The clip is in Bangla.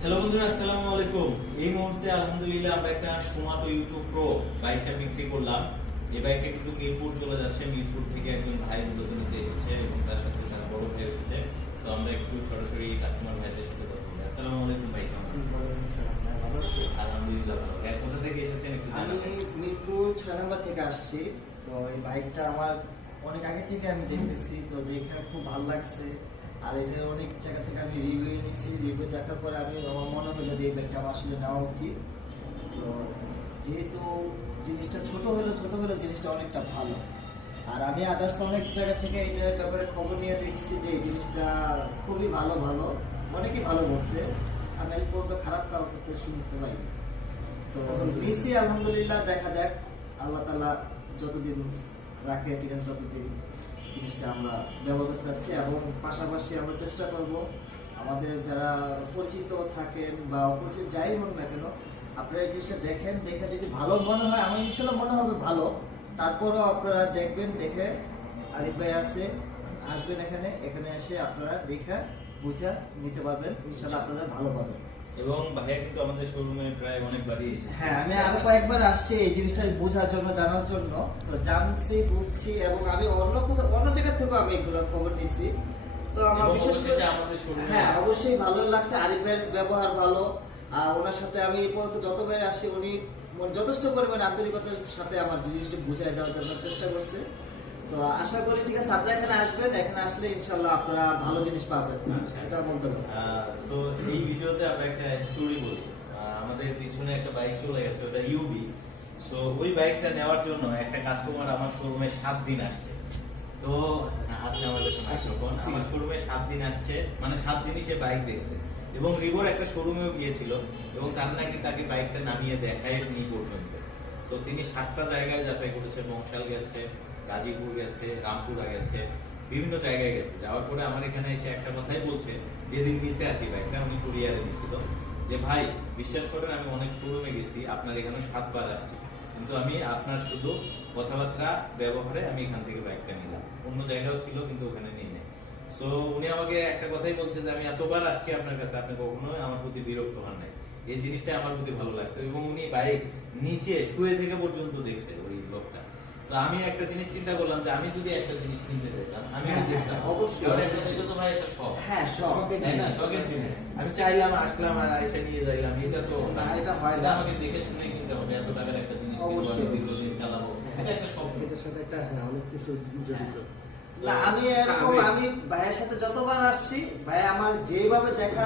হ্যালো বন্ধুরা, আসসালামু আলাইকুম। এই মুহূর্তে আলহামদুলিল্লাহ আমরা একটা সুমাটো ইউটিউব প্রো বাইকটা বিক্রি করলাম। এই বাইকটা কিন্তু মিরপুর চলে যাচ্ছে। মিরপুর থেকে একজন ভাই মূলত নিতে এসেছে এবং তার সাথে তার বড় ভাই এসেছে। তো আমরা একটু সরাসরি কাস্টমার ভাইদের সাথে কথা বলি। আসসালামু আলাইকুম ভাই, কেমন আছেন? ভালো আছি। আলহামদুলিল্লাহ ভালো। কোথা থেকে এসেছেন একটু আমি জানাবেন? মিরপুর 6 নম্বর থেকে আসছি। তো এই বাইকটা আমার অনেক আগে থেকে আমি দেখতেছি, তো দেখে খুব ভালো লাগছে। আর এটা অনেক জায়গা থেকে আমি রিভিউ নিয়েছি। রিভিউ দেখার পরে আমার মনে হলো যে এই বাইকটা আমার আসলে নেওয়া উচিত। তো যেহেতু জিনিসটা ছোট হলেও জিনিসটা অনেকটা ভালো। আর আমি আদার্স অনেক জায়গা থেকে এটার ব্যাপারে খবর নিয়ে দেখছি যে এই জিনিসটা খুবই ভালো, অনেকেই ভালো বলছে। আমি এই পর্যন্ত খারাপ কাউকে শুনতে পাইনি। তো নিছি আলহামদুলিল্লাহ, দেখা যাক আল্লাহ তাআলা যতদিন রাখে, ঠিক আছে, ততদিন জিনিসটা আমরা ব্যবহার করতে চাচ্ছি। এবং পাশাপাশি আমরা চেষ্টা করব আমাদের যারা পরিচিত থাকেন বা অপরিচিত যাই হোক না কেন, আপনারা এই জিনিসটা দেখে যদি ভালো মনে হয়, আমার ইনশাল্লাহ মনে হবে ভালো। তারপরও আপনারা দেখবেন, দেখে আরিফ ভাই আসবেন এখানে এসে আপনারা দেখা বুঝা নিতে পারবেন। ইনশাল্লাহ আপনারা ভালো পাবেন। এবং ভাইয়া কিন্তু আমাদের শোরুমে প্রায় অনেকবারই এসেছে। হ্যাঁ, আমি আরো কয়েকবার আসছি এই জিনিসটা বোঝার জন্য, জানার জন্য। তো জানছি, বুঝছি, এবং আমি অন্য জায়গা থেকেও আমি এগুলো খবর নিয়েছি। তো আমার বিশেষ করে আমাদের শোরুমে হ্যাঁ, অবশ্যই ভালো লাগছে। আরিফের ব্যবহার ভালো। ওনার সাথে আমি এই পর্যন্ত যতবার আসছি উনি যথেষ্ট পরিমাণে আন্তরিকতার সাথে আমার জিনিসটা বুঝাই দেওয়ার জন্য চেষ্টা করছে। তো আশা করি, ঠিক আছে, আপনারা এখানে আসবেন। এখানে আসলে ইনশাল্লাহ আপনারা ভালো জিনিস পাবেন। আচ্ছা, এটা বলতে পারি। সো এই ভিডিওতে আমরা একটা স্টোরি বলি। আমাদের পিছনে একটা বাইক চলে গেছে, ওটা ইউবি। সো ওই বাইকটা নেওয়ার জন্য একটা কাস্টমার আমার শোরুমে 7 দিন আসছে। তো আছে আমাদের মাইক্রোফোন, আমার শোরুমে 7 দিন আসছে, মানে 7 দিনই সে বাইক দেখছে। এবং রিভোর একটা শোরুমেও গিয়েছিল এবং তার নাকি তাকে বাইকটা নামিয়ে দেখায়নি পর্যন্ত। সো তিনি 7টা জায়গায় যাচাই করেছে, বংশাল গেছে, গাজীপুর গেছে, রামপুরা গেছে, বিভিন্ন জায়গায় গেছে। যাওয়ার পরে আমার এখানে এসে একটা কথাই বলছে, যেদিন নিচে আর কি বাইকটা উনি কুরিয়ারে নিছিল, যে ভাই বিশ্বাস করেন আমি অনেক শোরুমে গেছি, আপনার এখানে 7 বার আসছি, কিন্তু আমি আপনার শুধু কথাবার্তা ব্যবহারে আমি এখান থেকে বাইকটা নিলাম। অন্য জায়গাও ছিল কিন্তু ওখানে নিয়ে নেই। সো উনি আমাকে একটা কথাই বলছে যে আমি এতবার আসছি আপনার কাছে, আপনি কখনো আমার প্রতি বিরক্ত হন নাই। এই জিনিসটা আমার প্রতি ভালো লাগছে। এবং উনি বাইক নিচে শুয়ে থেকে পর্যন্ত দেখছে ওই লোকটা। তো আমি একটা জিনিস চিন্তা করলাম যে আমি যদি একটা জিনিস কিনতে যেতাম, আমি দেখতাম অবশ্যই। কারণ একটা সেটা তো ভাই একটা শখ। হ্যাঁ, শখের তাই না? শখের জিনিস। আমি চাইলাম, আসলাম আর আইসা নিয়ে যাইলাম, এটা তো না, এটা হয় না। এটা আমাকে দেখে শুনে কিনতে হবে। এত টাকার একটা জিনিস কিনবো, আমি অবশ্যই। দীর্ঘদিন চালাবো, এটা একটা শখ। এটার সাথে একটা অনেক কিছু জড়িত। না, আমি ভাইয়ের সাথে যতবার আসছি, ভাই আমার যেভাবে দেখা